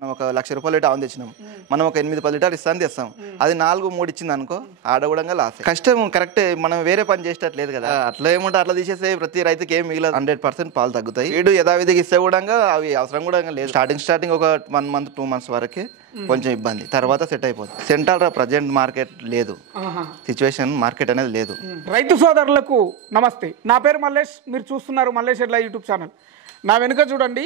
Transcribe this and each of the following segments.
మనం ఒక 1,00,000 రూపాయలు పెట్టి ఆవును తెచ్చినాం, మనం ఒక 8-10 లీటర్ ఇస్తాను తెస్తాం, అది 4-3 ఇచ్చింది అనుకో ఆడ కూడా లాస్. కష్టం కరెక్టే, మనం వేరే పని చేసేటట్లేదు కదా. అట్లా ఏముంటే అట్లా తీసేస్తే ప్రతి రైతుకి ఏం మిగిలిన 100% పాలు తగ్గుతాయి. వీడు యథావిధిగా ఇస్తే కూడా అవి అవసరం కూడా లేదు. స్టార్టింగ్ ఒక 1 మంత్ 2 మంత్స్ వరకే కొంచెం ఇబ్బంది, తర్వాత సెట్ అయిపోతుంది. సెంట్రల్ ప్రజెంట్ మార్కెట్ లేదు, సిచ్యువేషన్ మార్కెట్ అనేది లేదు. రైతు సోదరులకు నమస్తే, నా పేరు మల్లేష్, మీరు చూస్తున్నారు మల్లేష్ ఎడ్ల యూట్యూబ్ ఛానల్. నా వెనుక చూడండి,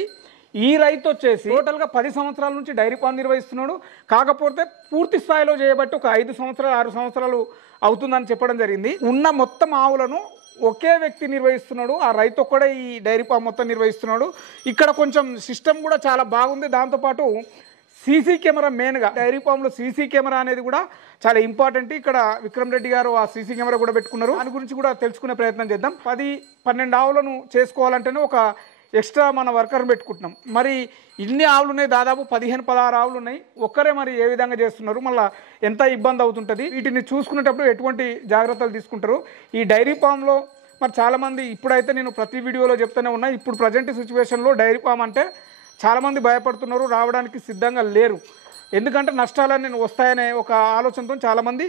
ఈ రైతు వచ్చేసి టోటల్గా 10 సంవత్సరాల నుంచి డైరీ ఫామ్ నిర్వహిస్తున్నాడు. కాకపోతే పూర్తి స్థాయిలో చేయబట్టి ఒక 5 సంవత్సరాలు 6 సంవత్సరాలు అవుతుందని చెప్పడం జరిగింది. ఉన్న మొత్తం ఆవులను ఒకే వ్యక్తి నిర్వహిస్తున్నాడు. ఆ రైతు ఒక్కడే ఈ డైరీ ఫామ్ మొత్తం నిర్వహిస్తున్నాడు. ఇక్కడ కొంచెం సిస్టమ్ కూడా చాలా బాగుంది. దాంతోపాటు సీసీ కెమెరా, మెయిన్గా డైరీ ఫామ్లో సీసీ కెమెరా అనేది కూడా చాలా ఇంపార్టెంట్. ఇక్కడ విక్రమ్ రెడ్డి గారు ఆ సీసీ కెమెరా కూడా పెట్టుకున్నారు. దాని గురించి కూడా తెలుసుకునే ప్రయత్నం చేద్దాం. 10-12 ఆవులను చేసుకోవాలంటేనే ఒక ఎక్స్ట్రా మన వర్కర్ని పెట్టుకుంటున్నాం. మరి ఇన్ని ఆవులు ఉన్నాయి, దాదాపు 15-16 ఆవులు ఉన్నాయి. ఒక్కరే మరి ఏ విధంగా చేస్తున్నారు, మళ్ళీ ఎంత ఇబ్బంది అవుతుంటుంది, వీటిని చూసుకునేటప్పుడు ఎటువంటి జాగ్రత్తలు తీసుకుంటారు ఈ డైరీ ఫామ్లో. మరి చాలామంది ఇప్పుడైతే నేను ప్రతి వీడియోలో చెప్తూనే ఉన్నా, ఇప్పుడు ప్రజెంట్ సిచ్యువేషన్లో డైరీ ఫామ్ అంటే చాలామంది భయపడుతున్నారు, రావడానికి సిద్ధంగా లేరు. ఎందుకంటే నష్టాలన్నీ వస్తాయనే ఒక ఆలోచనతో చాలామంది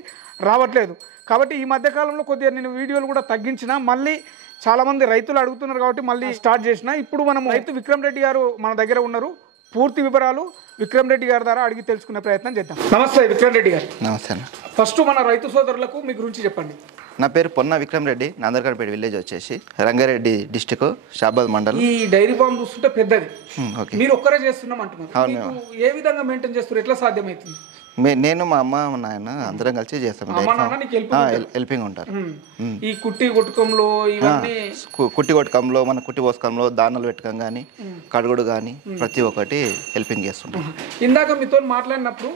రావట్లేదు. కాబట్టి ఈ మధ్యకాలంలో కొద్దిగా నేను వీడియోలు కూడా తగ్గించిన, మళ్ళీ చాలామంది రైతులు అడుగుతున్నారు కాబట్టి మళ్ళీ స్టార్ట్ చేసిన. ఇప్పుడు మనం రైతు విక్రమ్ రెడ్డి గారు మన దగ్గర ఉన్నారు. పూర్తి వివరాలు విక్రమ్ రెడ్డి గారి ద్వారా అడిగి తెలుసుకునే ప్రయత్నం చేద్దాం. నమస్తే విక్రమ్ రెడ్డి గారు. నమస్తే అన్న. ఫస్ట్ మన రైతు సోదరులకు మీ గురించి చెప్పండి. నా పేరు పొన్న విక్రమ్ రెడ్డి, నాందర్కర్పేట విలేజ్ వచ్చేసి రంగారెడ్డి డిస్టిక్, షాబాద్ మండల్. ఈ డైరీ ఫామ్ చూస్తుంటే పెద్దది, మీరు ఒక్కరే చేస్తున్నాం అంటున్నారు. ఏ విధంగా మెయింటైన్ చేస్తారు, ఎట్లా సాధ్యమవుతుంది? నేను మా అమ్మ మా నాయన అందరం కలిసి చేస్తాం, హెల్పింగ్ ఉంటారు. ఈ కుట్టి కొట్టుకంలో కుట్టి కొట్టకంలో, మన కుట్టి పోసకంలో దానాలు పెట్టకం కానీ, కడుగుడు కానీ ప్రతి ఒక్కటి హెల్పింగ్ చేస్తుంటాం. ఇందాక మీతో మాట్లాడినప్పుడు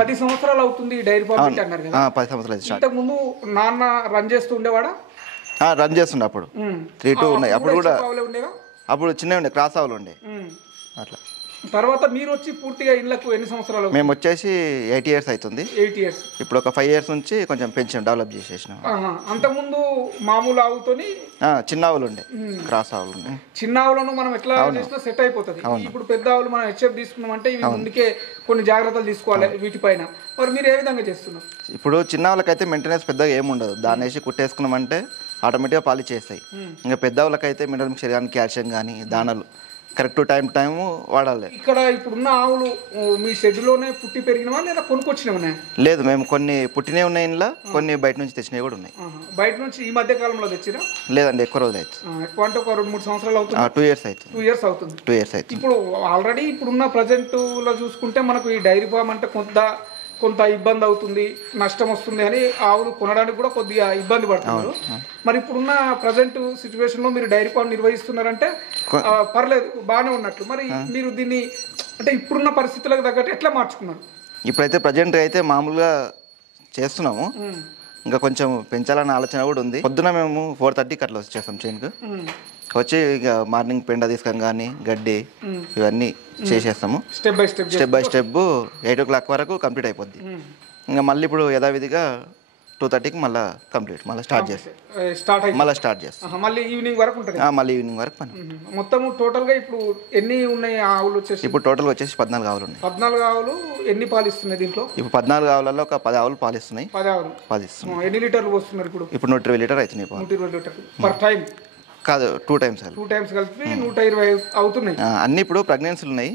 10 సంవత్సరాలు అవుతుంది ఈ డైరీ ఫామ్ అన్నారు కదా. 10 సంవత్సరాలు. ఇంతకు ముందు నాన్న రన్ చేస్తూ ఉండేవాడా? రన్ చేస్తుండే. అప్పుడు 3-2 ఉన్నాయి. అప్పుడు కూడా అప్పుడు చిన్నవి ఉండే, క్రాస్ ఆవులు ఉండే అట్లా. తర్వాత మీరు వచ్చి పూర్తిగా ఇళ్ళకు ఎన్ని సంవత్సరాలు? మేము వచ్చేసి 8 ఇయర్స్ అవుతుంది. 8 ఇయర్స్. ఇప్పుడు ఒక 5 ఇయర్స్ నుంచి కొంచెం పెంచాం, డెవలప్ చేసేసినాం. అంతకుముందు మామూలు ఆవుతోని చిన్న ఆవులు ఉండే, క్రాస్ ఆవులు ఉండే. చిన్న ఆవులను మనం ఎట్లా చేసినా సెట్ అయిపోతుంది. ఇప్పుడు పెద్ద ఆవులు మనం హెచ్ఎఫ్ తీసుకున్నాం అంటే ఇవి ముందుకే కొన్ని జాగ్రత్తలు తీసుకోవాలి వీటిపైన. మరి మీరు ఏ విధంగా చేస్తున్నారు? ఇప్పుడు చిన్న వాళ్ళకైతే మెయింటెనెన్స్ పెద్దగా ఏముండదు, దాన్ని వేసి కుట్టేసుకున్నామంటే ఆటోమేటిక్గా పాలు చేస్తాయి. ఇంకా పెద్ద వాళ్ళకైతే మినరల్ మిక్చర్ కానీ, కాల్షియం కానీ, దానాలు కరెక్ట్ టైం వాడాలి. ఇక్కడ ఇప్పుడున్న ఆవులు మీ షెడ్లోనే పుట్టి పెరిగినవా లేదా కొనుక్కొచ్చినవా? లేదు, మేము కొన్ని పుట్టినవి ఉన్నాయి ఇంట్లో, కొన్ని బయట నుంచి తెచ్చినవి కూడా ఉన్నాయి. బయట నుంచి ఈ మధ్య కాలంలో తెచ్చినా? లేదండి, ఎక్కువ రోజులు అవుతుంది. ఎక్కువ అంటే ఒక 2-3 సంవత్సరాలు అవుతుంది. 2 ఇయర్స్ అవుతుంది. 2 ఇయర్స్ అవుతుంది. ఇప్పుడు ఆల్రెడీ ఇప్పుడున్న ప్రజెంట్ లో చూసుకుంటే మనకు ఈ డైరీ ఫామ్ అంటే కొంత ఇబ్బంది అవుతుంది, నష్టం వస్తుంది అని ఆవులు కొనడానికి కూడా కొద్దిగా ఇబ్బంది పడుతున్నారు. మరి ఇప్పుడున్న ప్రజెంట్ సిచ్యువేషన్ లో మీరు డైరీ ఫామ్ నిర్వహిస్తున్నారంటే పర్లేదు, బాగానే ఉన్నట్లు. మరి మీరు దీన్ని అంటే ఇప్పుడున్న పరిస్థితులకు తగ్గట్టు ఎట్లా మార్చుకున్నారు? ఇప్పుడైతే ప్రజెంట్ అయితే మామూలుగా చేస్తున్నాము, ఇంకా కొంచెం పెంచాలన్న ఆలోచన కూడా ఉంది. పొద్దున మేము 4:30కి అట్లా వచ్చేస్తాం చేనుకు. వచ్చి ఇక మార్నింగ్ పెండ తీసుకొని కానీ, గడ్డి ఇవన్నీ చేసేస్తాము. స్టెప్ బై స్టెప్ 8 o'clock వరకు కంప్లీట్ అయిపోద్ది. ఇంకా మళ్ళీ ఇప్పుడు యథావిధిగా 2:30కి మళ్ళీ కంప్లీట్, మళ్ళీ స్టార్ట్ చేస్తాం. మళ్ళీ ఈవినింగ్ వరకు ఉంటుంది. మళ్ళీ ఈవినింగ్ వరకు పని. మొత్తం టోటల్గా ఇప్పుడు ఎన్ని ఉన్నాయి ఆవులు వచ్చేసి? ఇప్పుడు టోటల్గా వచ్చేసి 14 ఆవులు ఉన్నాయి. 14 ఆవులు ఎన్ని పాలు ఇస్తున్నాయి దీంట్లో? ఇప్పుడు 14 ఆవులలో ఒక 10 ఆవులు పాలు ఇస్తున్నాయి. 10 ఆవులు పాలు ఇస్తున్నాయి. ఎన్ని లీటర్లు పోస్తున్నారు ఇప్పుడు? 120 లీటర్ అవుతున్నాయి. 120 లీటర్లు పర్ టైం కాదు, 2 times కలిపి 120 అవుతున్నాయి. అన్ని ఇప్పుడు ప్రెగ్నెన్సీలు ఉన్నాయి.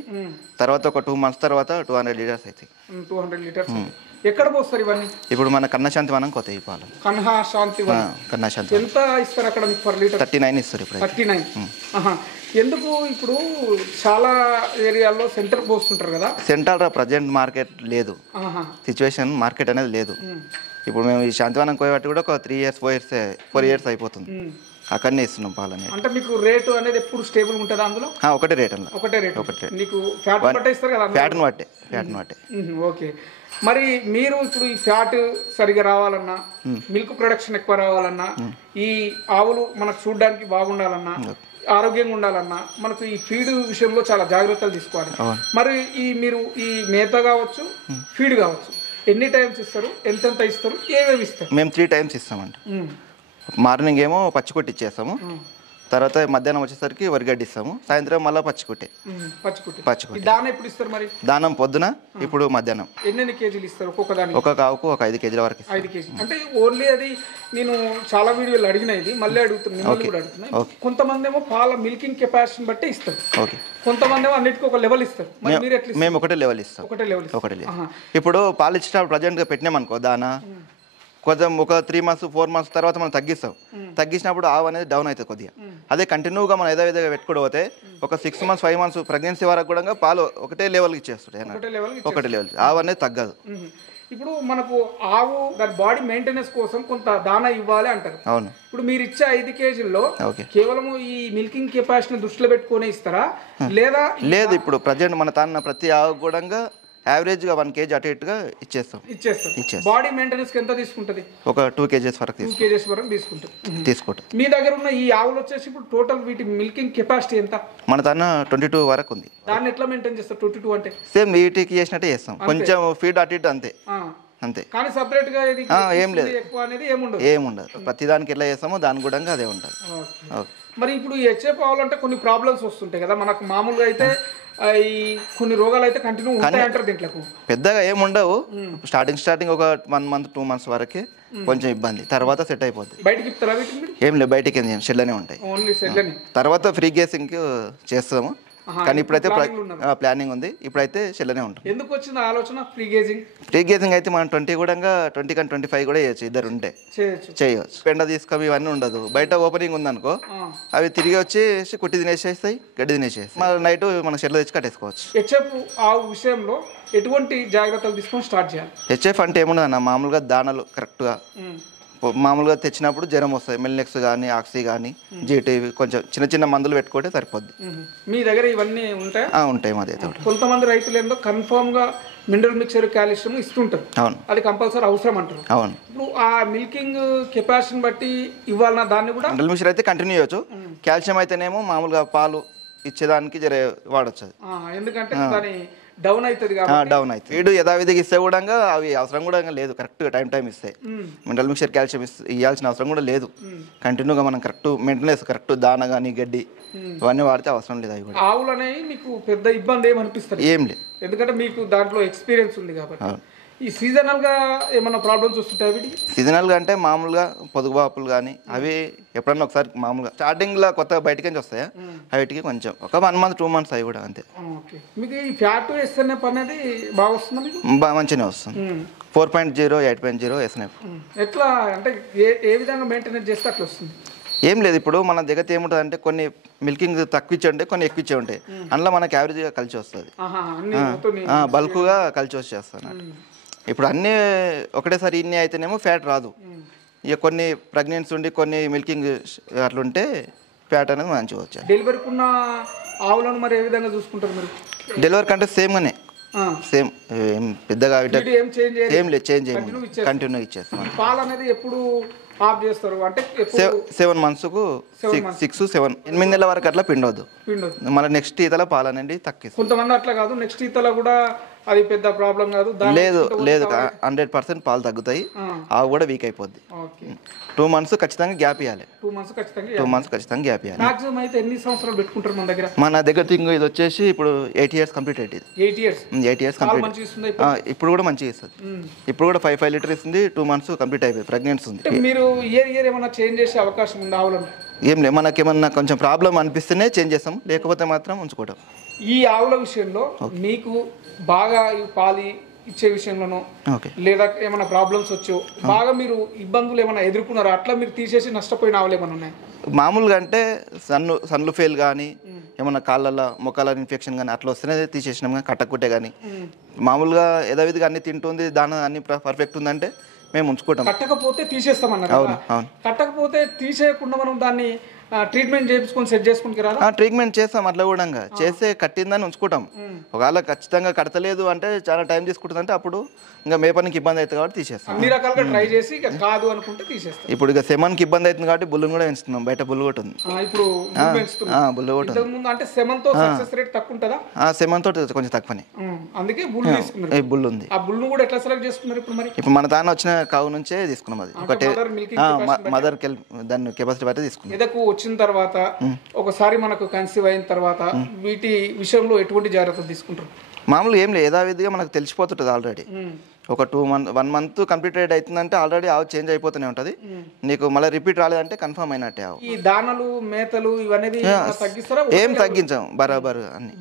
తర్వాత ఒక 2 months తర్వాత 200 లీటర్స్ అవుతాయి. 200 లీటర్స్. ఎక్కడ పోస్తారు ఇవన్నీ? ఇప్పుడు మన కన్నశాంతి వనం కొత్త ఈ పాలు. కన్నశాంతి ఎంత ఇస్తారు అక్కడ మీకు పర్ లీటర్? 39 ఇస్తారు ఇప్పుడు. 39. ఎందుకు ఇప్పుడు చాలా ఏరియాల్లో సెంటర్ పోస్తుంటారు కదా? సెంట్రల్ ప్రజెంట్ మార్కెట్ లేదు, సిచ్యువేషన్ మార్కెట్ అనేది లేదు. ఇప్పుడు మేము ఈ శాంతివనం కోయబట్టి కూడా ఒక 3 years 4 years అయిపోతుంది, అక్కడనే ఇస్తున్నాం పాలు అనేది. అంటే మీకు రేటు అనేది ఎప్పుడు స్టేబుల్ ఉంటుందా అందులో? ఒకటే రేట్ అన్న. ఒకటే రేట్. మీకు ఫ్యాట్ బట్టే ఇస్తారు కదా? ఫ్యాట్ను బట్టే. ఓకే. మరి మీరు ఇప్పుడు ఈ ఫ్యాట్ సరిగా రావాలన్నా, మిల్క్ ప్రొడక్షన్ ఎక్కువ రావాలన్నా, ఈ ఆవులు మనకు చూడడానికి బాగుండాలన్నా, ఆరోగ్యంగా ఉండాలన్నా మనకు ఈ ఫీడ్ విషయంలో చాలా జాగ్రత్తలు తీసుకోవాలి. మరి మీరు ఈ మేత కావచ్చు, ఫీడ్ కావచ్చు, ఎన్ని టైమ్స్ ఇస్తారు, ఎంతెంత ఇస్తారు, ఏమేమి ఇస్తారు? మేము 3 times ఇస్తామండి. మార్నింగ్ ఏమో పచ్చి కొట్టి ఇచ్చేస్తాము, తర్వాత మధ్యాహ్నం వచ్చేసరికి వరిగడ్డి ఇస్తాము, సాయంత్రం మళ్ళీ పచ్చికుట్టే. పచ్చికుట్టి దాన ఎప్పుడు ఇస్తారు మరి? దానం పొద్దున, ఇప్పుడు మధ్యాహ్నం. ఎన్ని కేజీలు ఇస్తారు ఒక్కొక్క దానికి? ఒక కావుకు ఒక 5 కేజీల వరకు. 5 కేజీలు అంటే ఓన్లీ అది నేను చాలా వీడియోలు అడిగిన ఇది మళ్ళీ అడుగుతున్నాను. కొంతమంది ఏమో పాల మిల్కింగ్ కెపాసిటీని బట్టి ఇస్తారు, కొంతమంది ఏమో అన్నిటికీ ఒక లెవెల్ ఇస్తారు. మేము ఒకటే లెవెల్ ఇస్తాం. ఇప్పుడు పాలు ఇచ్చేటప్పుడు ప్రజెంట్గా పెట్టినాం అనుకో దానా, కొంచెం ఒక 3 months 4 months తర్వాత మనం తగ్గిస్తాం. తగ్గించినప్పుడు ఆవు అనేది డౌన్ అవుతుంది కొద్దిగా. అదే కంటిన్యూగా మనం ఏదో విధంగా పెట్టుకోవడం పోతే ఒక 6 months 5 months ప్రెగ్నెన్సీ వరకు కూడా పాలు ఒకటే లెవెల్కి ఇచ్చేస్తాయి. ఒకటే లెవెల్ ఆవు అనేది తగ్గదు. ఇప్పుడు మనకు ఆవు దాని బాడీ మెయింటెనెన్స్ కోసం కొంత దానా ఇవ్వాలి అంటారు. అవును. ఇప్పుడు మీరు ఇచ్చే 5 కేజీల్లో కేవలం ఈ మిల్కింగ్ కెపాసిటీని దృష్టిలో పెట్టుకొని ఇస్తారా లేదా? లేదు, ఇప్పుడు ప్రజెంట్ మన తాన్న ప్రతి ఆవు కూడా యావరేజ్గా 1 kg అటు ఇటుగా ఇచ్చేస్తాం. బాడీ మెయింటెనెన్స్ ఎంత తీసుకుంటది? ఒక 2 kgs వరకు తీసుకుంటాం. మీ దగ్గర ఉన్న ఈ ఆవులు వచ్చేసి ఇప్పుడు టోటల్ వీటి మిల్కింగ్ కెపాసిటీ ఎంత? మన తన 22 వరకు ఉంది. దాన్ని ఎట్లా మెయింటైన్ చేస్తారు? 22 అంటే సేమ్ వీటికి చేసినట్టే చేస్తాం, కొంచెం ఫీడ్ అటు ఇటు అంతే. కానీ సపరేట్ గా ఏం లేదు, ఏముండదు. ప్రతి దానికి ఎట్లా చేస్తామో దాని కూడా అదే ఉంటుంది. మరి ఇప్పుడు ఈ హెచ్ఎఫ్ ఆవులు అంటే కొన్ని ప్రాబ్లమ్స్ వస్తుంటాయి కదా మనకు. మామూలుగా అయితే ఈ కొన్ని రోగాలు అయితే కంటిన్యూ ఉంటాయి అంటారు. దీంట్లో పెద్దగా ఏముండవు. స్టార్టింగ్ ఒక 1 month 2 months వరకే కొంచెం ఇబ్బంది, తర్వాత సెట్ అయిపోద్ది. బయటకి ఇస్తారా? ఏం లేదు, బయటికి ఏం చేయం, షెడ్లోనే ఉంటాయి. తర్వాత ఫ్రీ గేసింగ్ చేస్తాము, కానీ ఇప్పుడైతే ప్లానింగ్ ఉంది. ఇప్పుడైతే షెడ్లోనే ఉంటాం. ఎందుకు వచ్చింది ఆలోచన ఫ్రీ గేజింగ్? ఫ్రీ గేజింగ్ అయితే మనం 20 కూడా 20 కానీ 25 కూడా చేయొచ్చు, ఇద్దరు ఉంటే చేయవచ్చు. పెండ తీసుకొని ఇవన్నీ ఉండదు. బయట ఓపెనింగ్ ఉందనుకో అవి తిరిగి వచ్చి కుట్టి తినేసేస్తాయి, గడ్డి తినేసేస్తాయి. మళ్ళీ నైట్ మన షెడ్లో తెచ్చి కట్టేసుకోవచ్చు. హెచ్ఎఫ్ ఆవు విషయంలో ఎటువంటి జాగ్రత్తలు తీసుకొని స్టార్ట్ చేయాలి? హెచ్ఎఫ్ అంటే ఏముండదు అన్న, మామూలుగా దానాలు కరెక్ట్గా మామూలుగా తెచ్చినప్పుడు జ్వరం వస్తాయి. మెల్నెక్స్ కానీ ఆక్సీ కానీ జీటీవీ కొంచెం చిన్న మందులు పెట్టుకుంటే సరిపోద్ది. మీ దగ్గర ఇవన్నీ ఉంటాయి? ఉంటాయి మా దగ్గర. కొంతమంది రైతులు ఏందో కన్ఫర్మ్ గా మినరల్ మిక్చర్ కాల్షియం ఇస్తుంటారు. అవును, అది కంపల్సరీ అవసరం అంటారు. అవును. ఇప్పుడు ఆ మిల్కింగ్ కెపాసిటీని బట్టి ఇవ్వాలన్నా దాన్ని కూడా మినరల్ మిక్చర్ అయితే కంటిన్యూ చేయొచ్చు. కాల్షియం అయితేనేమో మామూలుగా పాలు ఇచ్చేదానికి వాడచ్చు. ఎందుకంటే దాని డౌన్ అవుతుంది, డౌన్ అవుతుంది. ఫీడ్ యథావిధిగా ఇస్తే కూడా అవి అవసరం కూడా లేదు. కరెక్ట్ టైం ఇస్తాయి. మినరల్ మిక్చర్ కాల్షియం ఇవ్వాల్సిన అవసరం కూడా లేదు. కంటిన్యూగా మనం కరెక్ట్ మెయింటెనెన్స్ కరెక్ట్ దాన కానీ గడ్డి ఇవన్నీ వాడితే అవసరం లేదు. అవి కూడా ఆవులు అనేవి మీకు పెద్ద ఇబ్బంది ఏమనిపిస్తుంది? ఏం లేదు, ఎందుకంటే మీకు దాంట్లో ఎక్స్పీరియన్స్ ఉంది కాబట్టి. ఈ సీజనల్ గా ఏమైనా ప్రాబ్లమ్స్ వస్తుంటాయి వీటికి? సీజనల్ గా అంటే మామూలుగా పొదుగుబాపులు కానీ అవి ఎప్పుడన్నా ఒకసారి మామూలుగా స్టార్టింగ్ లో కొత్తగా బయటకి నుంచి వస్తాయా, వీటికి కొంచెం ఒక 1 month 2 months అవి కూడా అంతే. మీకు ఈ ఫ్యాట్ ఎస్ఎన్ఎఫ్ అనేది బాగా వస్తుంది? మంచిగానే వస్తుంది. 4.0 8.0 ఎస్ఎన్ఎఫ్. ఎట్లా అంటే ఏ విధంగా మెయింటెనెన్స్ చేస్తే అట్లా వస్తుంది? ఏం లేదు, ఇప్పుడు మన దగ్గర ఏముంటుంది అంటే కొన్ని మిల్కింగ్ తక్కువ ఇచ్చే ఉంటాయి, కొన్ని ఎక్కువ ఇచ్చే ఉంటాయి. అందులో మనకి యావరేజ్గా కలిసి వస్తుంది, బల్క్గా కలిసి వచ్చేస్తాను. ఇప్పుడు అన్నీ ఒకటేసారి ఇన్ని అయితేనేమో ఫ్యాట్ రాదు. ఇక కొన్ని ప్రెగ్నెన్సీ ఉండి కొన్ని మిల్కింగ్ అట్లుంటే ఫ్యాట్ అనేది మంచిగా వచ్చాయి. డెలివరీకి ఉన్న ఆవులను మరి ఏ విధంగా చూసుకుంటారు మీరు? డెలివరీ కంటే సేమ్గానే, సేమ్ ఏం పెద్దగా ఏం లేదు, చేంజ్ కంటిన్యూ ఇచ్చేస్తాం. పాలు అనేది ఎప్పుడు ఆఫ్ చేస్తారు అంటే 7 months కు 6 7 8 నెలల వరకు అట్లా పిండవద్దు. మళ్ళీ నెక్స్ట్ ఈతల పాలు అనేది తక్కువ. కొంతమంది అట్లా కాదు, నెక్స్ట్ ఈతల కూడా అది పెద్ద ప్రాబ్లం కాదు. లేదు 100% పాలు తగ్గుతాయి, అవి కూడా వీక్ అయిపోద్ది. 2 months ఖచ్చితంగా గ్యాప్ ఇవ్వాలి. 2 months ఖచ్చితంగా గ్యాప్ ఇవ్వాలి. మాక్సిమం అయితే ఎన్ని సంవత్సరాలు పెట్టుకుంటారు మన దగ్గర? మన దగ్గర ఇది వచ్చేసి ఇప్పుడు 8 years కంప్లీట్ అయ్యింది. 8 years కంప్లీట్. ఇప్పుడు కూడా మంచిగా ఇస్తుంది. ఇప్పుడు కూడా 5 లీటర్ ఇస్తుంది. 2 months కంప్లీట్ అయిపోయింది, ప్రెగ్నెన్సీ ఉంది. మీరు ఇయర్ ఏమైనా చేంజ్ చేసే అవకాశం ఉంది ఆవులను? ఏం లేదు, మనకేమన్నా కొంచెం ప్రాబ్లం అనిపిస్తేనే చేంజ్ చేస్తాం, లేకపోతే మాత్రం ఉంచుకోవటం. ఈ ఆవుల విషయంలో మీకు బాగా పాలు ఇచ్చే విషయంలోనో లేదా ఏమైనా ప్రాబ్లమ్స్ వచ్చో బాగా మీరు ఇబ్బందులు ఏమైనా ఎదుర్కొన్నారా? అట్లా మీరు తీసేసి నష్టపోయిన ఆవులు ఏమైనా ఉన్నాయి? మామూలుగా అంటే సన్లు ఫెయిల్ కానీ ఏమన్నా కాళ్ళల్లో మొక్కల ఇన్ఫెక్షన్ కానీ అట్లా వస్తేనే తీసేసినాం. కానీ కట్టకుట్టే కానీ మామూలుగా యథావిధిగా అన్ని తింటుంది, దాని అన్ని పర్ఫెక్ట్ ఉందంటే మేము ఉంచుకుంటాం. కట్టకపోతే తీసేస్తామన్నారు. కట్టకపోతే తీసేయకుండా మనం దాన్ని ట్రీట్మెంట్ చేయించుకొని సెట్ చేసుకుంటారా? ట్రీట్మెంట్ చేస్తాం, అట్లా కూడా చేస్తే కట్టిందని ఉంచుకుంటాం. ఒకవేళ ఖచ్చితంగా కడతలేదు అంటే చాలా టైం తీసుకుంటుంది అంటే అప్పుడు ఇంకా మేపనికి ఇబ్బంది అవుతుంది కాబట్టి తీసేస్తాం. అన్ని రకాలుగా ట్రై చేసి కాదు అనుకుంటే తీసేస్తాం. ఇప్పుడు ఇక సెమన్కి ఇబ్బంది అవుతుంది కాబట్టి బుల్లును కూడా పెంచుతున్నాం. బయట బుల్లు కూడా ఉంది. ఇప్పుడు బుల్లు కూడా ఉంది. అంటే సెమన్తో సక్సెస్ రేట్ తక్కువ ఉంటుందా? సెమన్ తోటి కొంచెం తక్కువనే, అందుకే బుల్ తీసుకున్నారు. బుల్ ఉంది. ఆ బుల్ను కూడా ఎట్లా సెలెక్ట్ చేసుకున్నారు ఇప్పుడు? మరి ఇప్పుడు మన తాను వచ్చిన కావు నుంచే తీసుకున్నాం. అది ఒకటే మదర్ దాన్ని కెపాసిటీ బట్టి తీసుకున్నాం. వచ్చిన తర్వాత ఒకసారి మనకు కన్సీవ్ అయిన తర్వాత వీటి విషయంలో ఎటువంటి జాగ్రత్తలు తీసుకుంటారు? మామూలుగా ఏం లేదు, యథావిధిగా మనకు తెలిసిపోతుంటుంది ఆల్రెడీ. ఒక 1 మంత్ కంప్లీటెడ్ అవుతుందంటే ఆల్రెడీ ఆవు చేంజ్ అయిపోతూనే ఉంటుంది. నీకు మళ్ళీ రిపీట్ రాలేదంటే కన్ఫర్మ్ అయినట్టే ఆవు. ఈ దానాలు మేతలు ఇవన్నీ తగ్గిస్తారా? ఏం తగ్గించాం, బరాబర్ అన్ని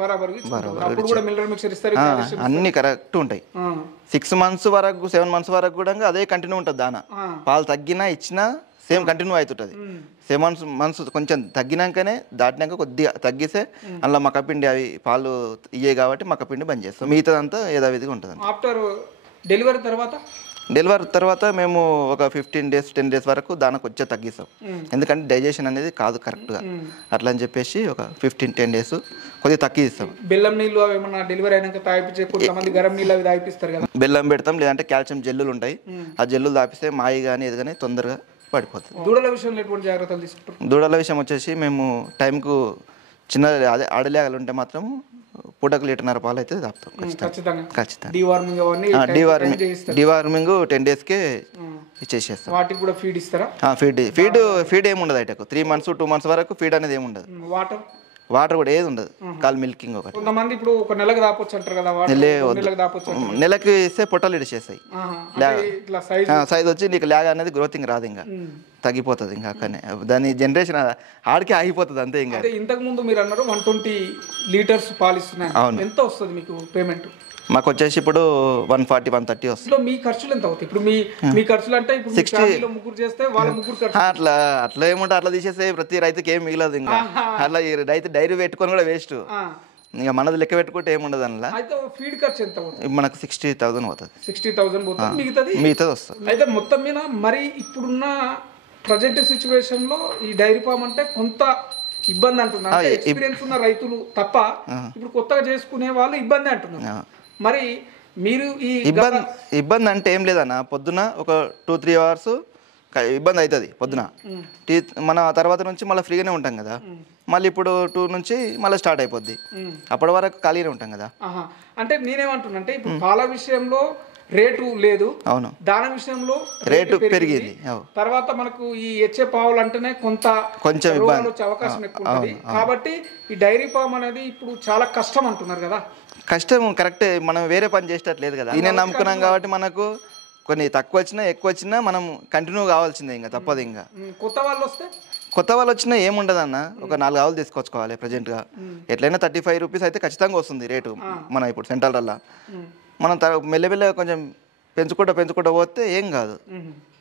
అన్ని కరెక్ట్ ఉంటాయి. 6 మంత్స్ వరకు 7 మంత్స్ వరకు కూడా అదే కంటిన్యూ ఉంటుంది దానా. పాలు తగ్గినా ఇచ్చినా సేమ్ కంటిన్యూ అవుతుంటుంది. 7 మంత్స్ కొంచెం తగ్గినాకనే దాటినాక కొద్దిగా తగ్గిస్తే అందులో మక్కపిండి అవి పాలు ఇయ్యే కాబట్టి మక్కపిండి బంద్ చేస్తాం. మిగతాదంతా యథావిధిగా ఉంటుంది. ఆఫ్టర్ డెలివరీ తర్వాత మేము ఒక 15 days 10 days వరకు దానికి వచ్చే తగ్గిస్తాం. ఎందుకంటే డైజెషన్ అనేది కాదు కరెక్ట్గా, అట్లా అని చెప్పేసి ఒక 15-10 days కొద్దిగా తగ్గిస్తాం. బెల్లం నీళ్ళు ఏమన్నా డెలివరీ అయినాక తాగిపించే, కొంతమంది గరం నీళ్ళు అవి తాగిపిస్తారు కదా, బెల్లం పెడతాం. లేదంటే కాల్షియం జెల్లులు ఉంటాయి, ఆ జెల్లులు తాపిస్తే మాయి కానీ ఏది కానీ తొందరగా పడిపోతుంది. దూడల విషయంలో ఎటువంటి జాగ్రత్తలు తీసుకుంటారు? దూడల విషయం వచ్చేసి మేము టైంకు చిన్న అదే ఆడలేగలు ఉంటే మాత్రం పూటకు 1.5 లీటర్ పాలు అయితే తాపుతాం ఖచ్చితంగా. డివార్మింగ్ 10 daysకే ఇచ్చేసేస్తాం. వాటికి కూడా ఫీడ్ ఇస్తారా? ఫీడ్ ఏమి ఉండదు. అయితే 3 months 2 months వరకు ఫీడ్ అనేది ఏమి ఉండదు. వాటర్ కూడా ఏది ఉండదు, కాల్ మిల్కింగ్ ఒకటి. కొంతమంది ఇప్పుడు ఒక నెలకు దాపొచ్చు అంటారు కదా, నెలకి ఇస్తే పొట్టలు ఇడిచేస్తాయి. సైజ్ వచ్చి నీకు లాగ్ అనేది గ్రోతింగ్ రాదు, ఇంకా తగ్గిపోతుంది. ఇంకా అక్కడనే దాని జనరేషన్ ఆడికి ఆగిపోతుంది అంతే. ఇంకా ఇంతకు ముందు మీరు అన్నారు 120 లీటర్స్ పాలు ఇస్తున్నాయి. అవును. ఎంత వస్తుంది మీకు పేమెంట్? మాకు వచ్చేసి ఇప్పుడు 140-130 వస్తుంది. మీ ఖర్చులు ఎంత అవుతాయి? ఇప్పుడు మీ ఖర్చులు అంటే ఇప్పుడు 60 ముగ్గురు చేస్తే వాళ్ళ ముగ్గురు ఖర్చు అట్లా ఏముంటే అట్లా తీసేస్తే ప్రతి రైతుకి ఏం మిగలదు. ఇంకా అట్లా రైతు డైరీ పెట్టుకొని కూడా వేస్ట్. ఇంకా మనది లెక్క పెట్టుకుంటే ఏముండదు అందులో. అయితే ఫీడ్ ఖర్చు ఎంత అవుతుంది? మనకు 60,000 పోతుంది. 60,000 పోతుంది, మిగతాది వస్తుంది. అయితే మొత్తం మీద మరి ఇప్పుడున్న ప్రజెంట్ సిచ్యువేషన్ లో ఈ డైరీ ఫామ్ అంటే కొంత ఇబ్బంది అంటున్నారు. ఎక్స్పీరియన్స్ ఉన్న రైతులు తప్ప ఇప్పుడు కొత్తగా చేసుకునే వాళ్ళు ఇబ్బంది అంటున్నారు. మరి మీరు ఈ ఇబ్బంది అంటే ఏం లేదన్న, పొద్దున ఒక 2-3 hours ఇబ్బంది అవుతుంది పొద్దున. మన తర్వాత నుంచి మళ్ళీ ఫ్రీగానే ఉంటాం కదా, మళ్ళీ ఇప్పుడు 2 నుంచి మళ్ళీ స్టార్ట్ అయిపోద్ది. అప్పటి వరకు ఖాళీనే ఉంటాం కదా. అంటే నేనేమంటున్నా అంటే ఇప్పుడు పాల విషయంలో రేటు లేదు, అవును, దాని విషయంలో రేటు పెరిగింది. తర్వాత మనకు ఈ హెచ్ఎ పావులు అంటేనే కొంచెం ఇబ్బంది వచ్చే అవకాశం ఎక్కువ ఉంటుంది. కాబట్టి ఈ డైరీ ఫామ్ అనేది ఇప్పుడు చాలా కష్టం అంటున్నారు కదా. కష్టం కరెక్టే, మనం వేరే పని చేసేటట్లేదు కదా. దీన్ని నమ్ముకున్నాం కాబట్టి మనకు కొన్ని తక్కువ వచ్చినా ఎక్కువ వచ్చినా మనం కంటిన్యూ కావాల్సిందే, ఇంకా తప్పదు. ఇంకా కొత్త వాళ్ళు వచ్చినా ఏముండదన్న, ఒక 4 ఆవులు తీసుకొచ్చుకోవాలి. ప్రజెంట్గా ఎట్లయినా 35 రూపీస్ అయితే ఖచ్చితంగా వస్తుంది రేటు. మనం ఇప్పుడు సెంట్రల్లా మనం మెల్లమెల్లగా కొంచెం పెంచుకుంటూ పోతే ఏం కాదు,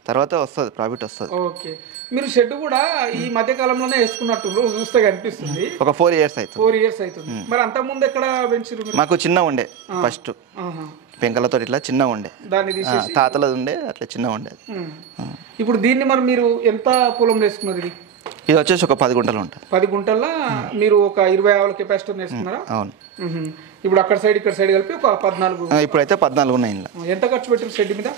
తర్వాత వస్తుంది, ప్రాఫిట్ వస్తుంది. ఓకే, మీరు షెడ్ కూడా ఈ మధ్య కాలంలోనే వేసుకున్నట్టు చూస్తే కనిపిస్తుంది. ఒక 4 years అవుతుంది. మరి అంత ముందు ఎక్కడ పెంచారు? మాకు చిన్న ఉండే, ఫస్ట్ పెంకలతో ఇట్లా చిన్న ఉండే, తాతలది ఉండే, అట్లా చిన్న ఉండేది. ఇప్పుడు దీన్ని మరి మీరు ఎంత పొలంలో వేసుకున్నారు? ఇది వచ్చేసి ఒక 10 గుంటలు ఉంటుంది. 10 గుంటల్లో మీరు ఒక 20 ఆవుల కెపాసిటీ వేసుకున్నారా? అవును. ఇప్పుడు అక్కడ సైడ్ ఇక్కడ సైడ్ కలిపి ఒక 14. ఇప్పుడైతే 14 ఉన్నాయి. ఎంత ఖర్చు పెట్టారు షెడ్ మీద?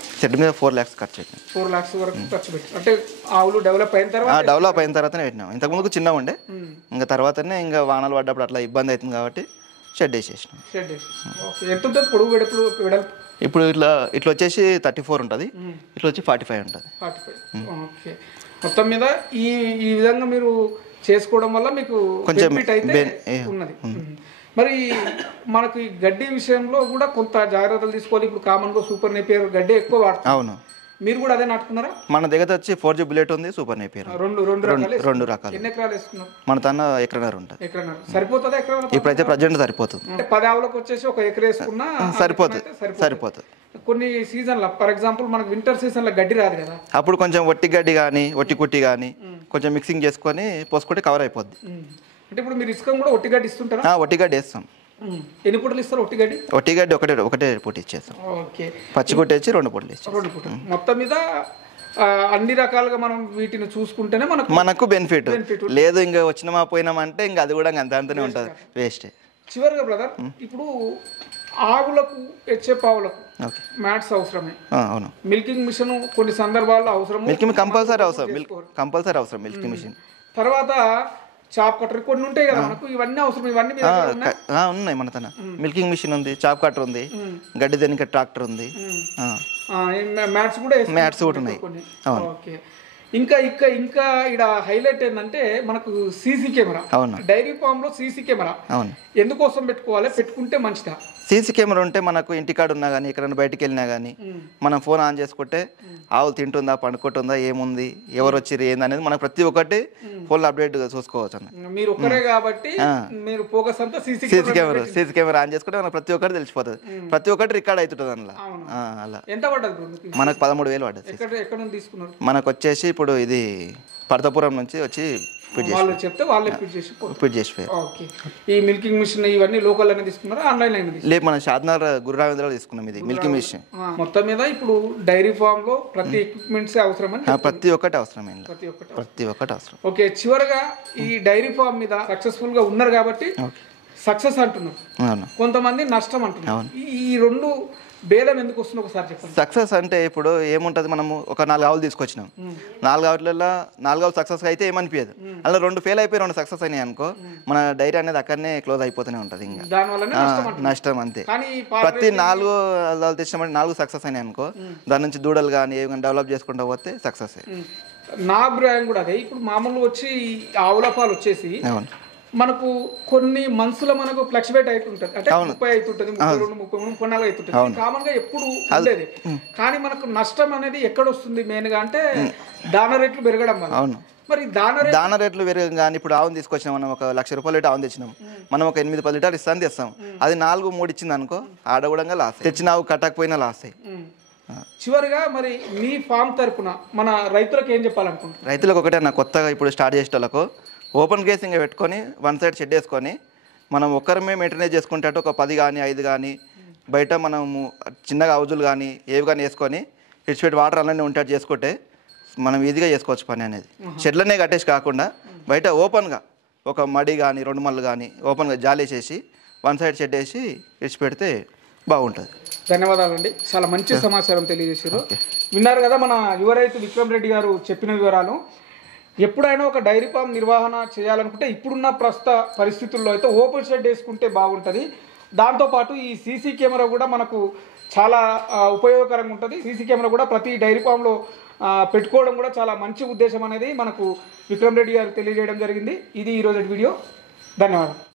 4 lakhs ఖర్చు పెట్టాం. 4 lakhs వరకు ఖర్చు పెట్టారు. అంటే ఆవులు డెవలప్ అయిన తర్వాతనే పెట్టినాం. ఇంతకుముందు చిన్న ఉండే, ఇంకా తర్వాతనే ఇంకా వానలు పడ్డప్పుడు అట్లా ఇబ్బంది అవుతుంది కాబట్టి షెడ్ వేసేసినాం. ఎంత ఉంటుంది పొడుగు వెడల్పు? ఇప్పుడు ఇట్లా వచ్చేసి 34 ఉంటుంది, ఇట్లా వచ్చి 45 ఉంటుంది. ఓకే, మొత్తం మీద ఈ విధంగా మీరు చేసుకోవడం వల్ల మీకు కొంచెం ఉన్నది. మరి మనకి గడ్డి విషయంలో కూడా కొంత జాగ్రత్తలు తీసుకోవాలి. ఇప్పుడు కామన్గా సూపర్ నేపియర్ గడ్డి ఎక్కువ వాడుతుంది. అవును, మీరు కూడా అదే నాటుకున్నారా? మన దగ్గర వచ్చి 4G బుల్లెట్ ఉంది, సూపర్ నేపియర్ రెండు రకాలు. ఎన్ని ఎకరాలు వేసుకున్నారు? మన తన ఎకరన్నర ఉంటుంది. సరిపోతుందా? ఇప్పుడైతే ప్రజెంట్ సరిపోతుంది. 10 ఆవులకు వచ్చేసి ఒక ఎకర వేసుకున్నా సరిపోతుంది. కొన్ని సీజన్ల ఫర్ ఎగ్జాంపుల్ మనకు వింటర్ సీజన్లో గడ్డి రాదు కదా, అప్పుడు కొంచెం ఒట్టి గడ్డి కానీ ఒట్టి కుట్టి కానీ కొంచెం మిక్సింగ్ చేసుకొని పోసుకుంటే కవర్ అయిపోద్ది. అంటే ఇప్పుడు మీరు ఇసుక కూడా ఒట్టి గడ్డి ఇస్తుంటారా? ఒట్టి గడ్డి వేస్తాం. ఎన్ని పూటలు ఇస్తారు ఒట్టి గడ్డి? ఒకటే పూట ఇచ్చేస్తాం. ఓకే, పచ్చి కొట్టి వచ్చి 2 పూటలు ఇచ్చేస్తాం. మొత్తం మీద అన్ని రకాలుగా మనం వీటిని చూసుకుంటేనే మనకు బెనిఫిట్ లేదు. ఇంకా వచ్చినామా పోయినామంటే ఇంకా అది కూడా అంతనే ఉంటుంది, వేస్ట్. చివరిగా బ్రదర్, ఇప్పుడు ఆవులకు హెచ్ఎఫ్ ఆవులకు మ్యాట్స్ అవసరమే. అవును, మిల్కింగ్ మిషన్ కొన్ని సందర్భాల్లో అవసరం, మిల్కింగ్ కంపల్సరీ అవసరం మిల్కింగ్ మిషన్. తర్వాత చాప్ కట్టర్ కొన్ని ఉంటాయి కదా మనకు, ఇవన్నీ అవసరం. ఇవన్నీ ఉన్నాయి మన తన. మిల్కింగ్ మిషన్ ఉంది, చాప్ కట్టర్ ఉంది, గడ్డి దేనికి ట్రాక్టర్ ఉంది, మ్యాట్స్ కూడా ఉన్నాయి. ఓకే, ఇంకా ఇక్కడ హైలైట్ ఏంటంటే మనకు సీసీ కెమెరా. అవును. డైరీ ఫామ్ లో సీసీ కెమెరా అవును. ఎందుకోసం పెట్టుకోవాలి, పెట్టుకుంటే మంచిదా? సీసీ కెమెరా ఉంటే మనకు ఇంటికాడ ఉన్నా కానీ ఎక్కడైనా బయటికి వెళ్ళినా కానీ మనం ఫోన్ ఆన్ చేసుకుంటే ఆవులు తింటుందా, పండుకుంటుందా, ఏముంది, ఎవరు వచ్చిర్రు, ఏంది అనేది మనకు ప్రతి ఒక్కటి ఫోన్లో అప్డేట్ చూసుకోవచ్చు అన్న. మీరు ఒక్కరే కాబట్టి మీరు ఫోకస్ అంతా సీసీ కెమెరా ఆన్ చేసుకుంటే మనకు ప్రతి ఒక్కటి తెలిసిపోతుంది, ప్రతి ఒక్కటి రికార్డ్ అవుతుంటుంది అందులో. అలా ఎంత పడ్డది? మనకు 13,000 పడ్డది. ఎక్కడ నుంచి తీసుకున్నారు? మనకు వచ్చేసి ఇప్పుడు ఇది పర్తపురం నుంచి వచ్చి వాళ్ళు చెప్తే వాళ్ళే ఫిట్ చేసి. ఓకే. ఈ మిల్కింగ్ మిషన్ ఇవన్నీ లోకల్ అనేది తీసుకున్నారా, ఆన్లైన్ అయినా? లేదు, మన షాద్నగర్ గురురావేంద్రలో తీసుకున్నాం ఇది మిల్కింగ్ మిషన్. మొత్తం మీద ఇప్పుడు డైరీ ఫామ్ లో ప్రతి ఎక్విప్మెంట్స్ అవసరమని? ప్రతి ఒక్కటి అవసరం, ప్రతి ఒక్కటి అవసరం. ఓకే. చివరగా ఈ డైరీ ఫామ్ మీద సక్సెస్ఫుల్ గా ఉన్నారు కాబట్టి సక్సెస్ అంటున్నారు, కొంతమంది నష్టం అంటున్నారు. ఈ రెండు భేదం ఎందుకు వస్తుంది ఒకసారి చెప్పండి. సక్సెస్ అంటే ఇప్పుడు ఏముంటుంది, మనము ఒక 4 ఆవులు తీసుకొచ్చినాం, 4 ఆవులలో 4 ఆవులు సక్సెస్ అయితే ఏమనిపించదు, అలా 2 ఫెయిల్ అయిపోయి 2 సక్సెస్ అయినాయి అనుకో, మన డైరీ అనేది అక్కడనే క్లోజ్ అయిపోతూనే ఉంటుంది. ఇంకా నష్టం అంతే. ప్రతి 4 ఆవులు తెచ్చినామంటే 4 సక్సెస్ అయినాయి అనుకో, దాని నుంచి దూడలు కానీ ఏమైనా డెవలప్ చేసుకుంటూ పోతే సక్సెస్. నా అభిప్రాయం కూడా అదే. ఇప్పుడు మామూలుగా వచ్చి ఆవుల పాలు వచ్చేసి మనకు కొన్ని మనసులో మనకు ఫ్లక్చువేట్ అవుతుంటది, అంటే 30 అవుతుంటది, 32, 33, 34 అవుతుంటది కామన్ గా ఎప్పుడు ఉండేది. కానీ మనకు నష్టం అనేది ఎక్కడ వస్తుంది మెయిన్ గా అంటే దాన రేట్లు పెరగడం వల్ల. మరి దాన రేట్లు పెరగడం కానీ, ఇప్పుడు ఆవును తీసుకొచ్చినాం మనం, 1,00,000 రూపాయలు పెట్టి ఆవును తెచ్చినాం, మనం ఒక 8-10 లీటర్లు ఇస్తాను తెస్తాం, అది 4-3 ఇచ్చింది అనుకో, ఆడ కూడా లాస్, తెచ్చిన ఆవు కట్టకపోయినా లాస్ అయ్యి. చివరిగా మరి మీ ఫామ్ తరపున మన రైతులకు ఏం చెప్పాలనుకుంటున్నారు? రైతులకు ఒకటే నా, కొత్తగా ఇప్పుడు స్టార్ట్ చేసే వాళ్ళకు ఓపెన్ గేసింగ్ పెట్టుకొని 1 సైడ్ షెడ్ వేసుకొని మనం ఒక్కరమే మెయింటైన్ చేసుకుంటే ఒక 10 కానీ 5 కానీ బయట మనము చిన్నగా హౌజులు కానీ ఏవి కానీ వేసుకొని ఇచ్చిపెట్టి వాటర్ అలానే ఉంటాడు చేసుకుంటే మనం ఈజీగా చేసుకోవచ్చు పని అనేది. షెడ్లనే కట్టేసి కాకుండా బయట ఓపెన్గా ఒక మడి కానీ 2 మళ్ళు కానీ ఓపెన్గా జాలి వేసేసి 1 సైడ్ షెడ్ వేసి ఇచ్చిపెడితే బాగుంటుంది. ధన్యవాదాలండి, చాలా మంచి సమాచారం తెలియజేశారు. విన్నారు కదా మన యువ రైతు విక్రమ్ రెడ్డి గారు చెప్పిన వివరాలు. ఎప్పుడైనా ఒక డైరీ ఫామ్ నిర్వహణ చేయాలనుకుంటే ఇప్పుడున్న ప్రస్తుత పరిస్థితుల్లో అయితే ఓపెన్ షెడ్ వేసుకుంటే బాగుంటుంది. దాంతోపాటు ఈ సీసీ కెమెరా కూడా మనకు చాలా ఉపయోగకరంగా ఉంటుంది. సీసీ కెమెరా కూడా ప్రతి డైరీ ఫామ్లో పెట్టుకోవడం కూడా చాలా మంచి ఉద్దేశం అనేది మనకు విక్రమ్ రెడ్డి గారు తెలియజేయడం జరిగింది. ఇది ఈరోజు వీడియో. ధన్యవాదాలు.